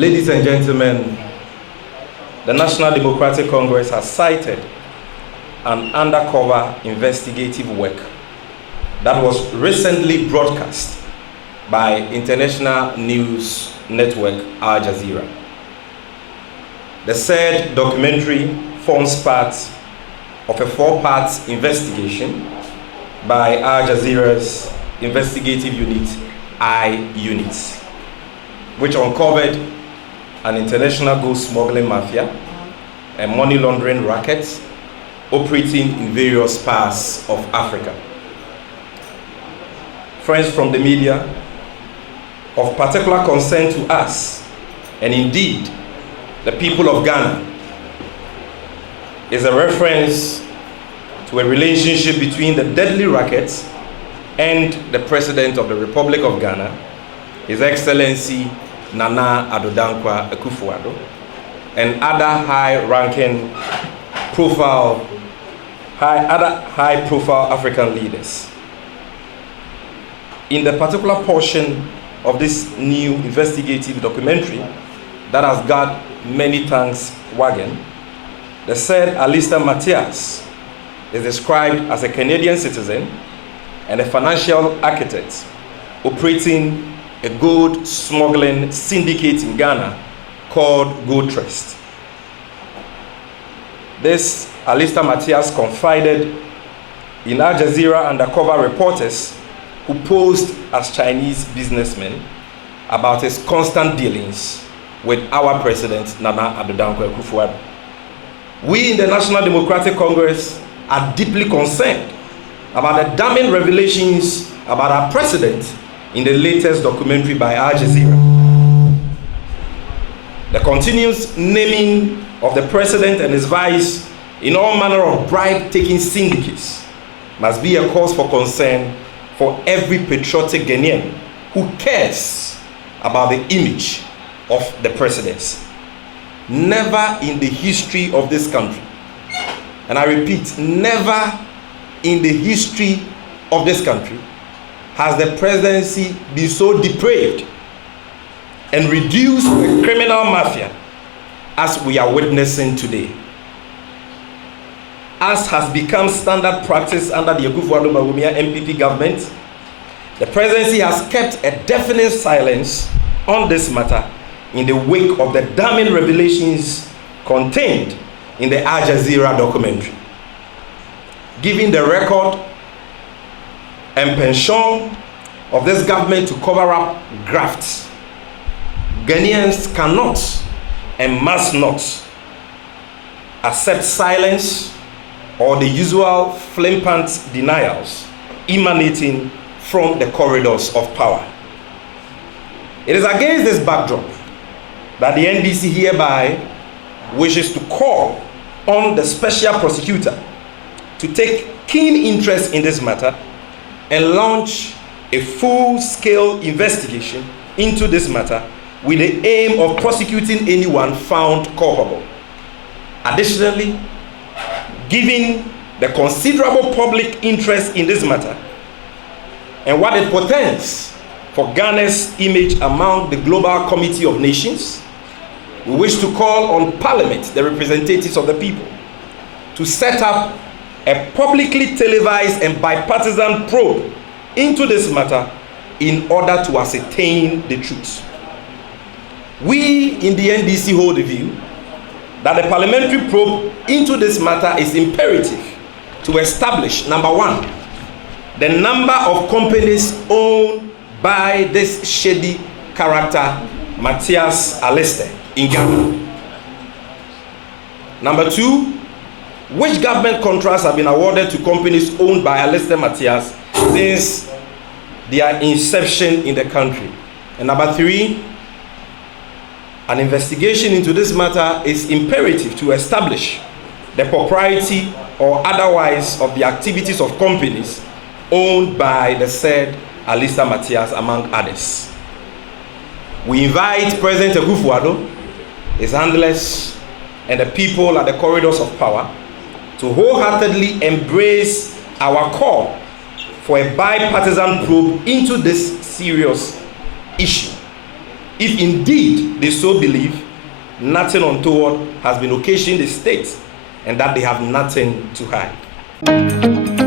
Ladies and gentlemen, the National Democratic Congress has cited an undercover investigative work that was recently broadcast by international news network Al Jazeera. The said documentary forms part of a 4-part investigation by Al Jazeera's investigative unit, I-Unit, which uncovered an international gold smuggling mafia and money laundering rackets operating in various parts of Africa. Friends from the media, of particular concern to us, and indeed the people of Ghana, is a reference to a relationship between the deadly rackets and the President of the Republic of Ghana, His Excellency Nana Addo Dankwa Akufo-Addo, and other high-ranking high-profile African leaders. In the particular portion of this new investigative documentary that has got many tongues wagging, the said Alistair Matthias is described as a Canadian citizen and a financial architect operating a gold smuggling syndicate in Ghana called Gold Trust. This Alistair Matthias confided in Al Jazeera undercover reporters who posed as Chinese businessmen about his constant dealings with our President Nana Addo Dankwa Akufo-Addo. We in the National Democratic Congress are deeply concerned about the damning revelations about our President in the latest documentary by Al Jazeera. The continuous naming of the President and his vice in all manner of bribe-taking syndicates must be a cause for concern for every patriotic Ghanaian who cares about the image of the presidency. Never in the history of this country, and I repeat, never in the history of this country has the presidency been so depraved and reduced to a criminal mafia as we are witnessing today. As has become standard practice under the Akufo-Addo Bawumia MPP government, the presidency has kept a definite silence on this matter in the wake of the damning revelations contained in the Al Jazeera documentary. Given the record and penchant of this government to cover up grafts, Ghanaians cannot and must not accept silence or the usual flippant denials emanating from the corridors of power. It is against this backdrop that the NDC hereby wishes to call on the special prosecutor to take keen interest in this matter and launch a full-scale investigation into this matter with the aim of prosecuting anyone found culpable. Additionally, given the considerable public interest in this matter and what it portends for Ghana's image among the global community of nations, we wish to call on Parliament, the representatives of the people, to set up a publicly televised and bipartisan probe into this matter in order to ascertain the truth. We in the NDC hold the view that the parliamentary probe into this matter is imperative to establish, number one, the number of companies owned by this shady character, Matthias Alistair, in Ghana. Number two, which government contracts have been awarded to companies owned by Alistair Matthias since their inception in the country. And number three, an investigation into this matter is imperative to establish the propriety or otherwise of the activities of companies owned by the said Alistair Matthias, among others. We invite President Akufo-Addo, his handlers, and the people at the corridors of power to wholeheartedly embrace our call for a bipartisan probe into this serious issue if indeed they so believe, nothing untoward has been occasioned in the state and that they have nothing to hide.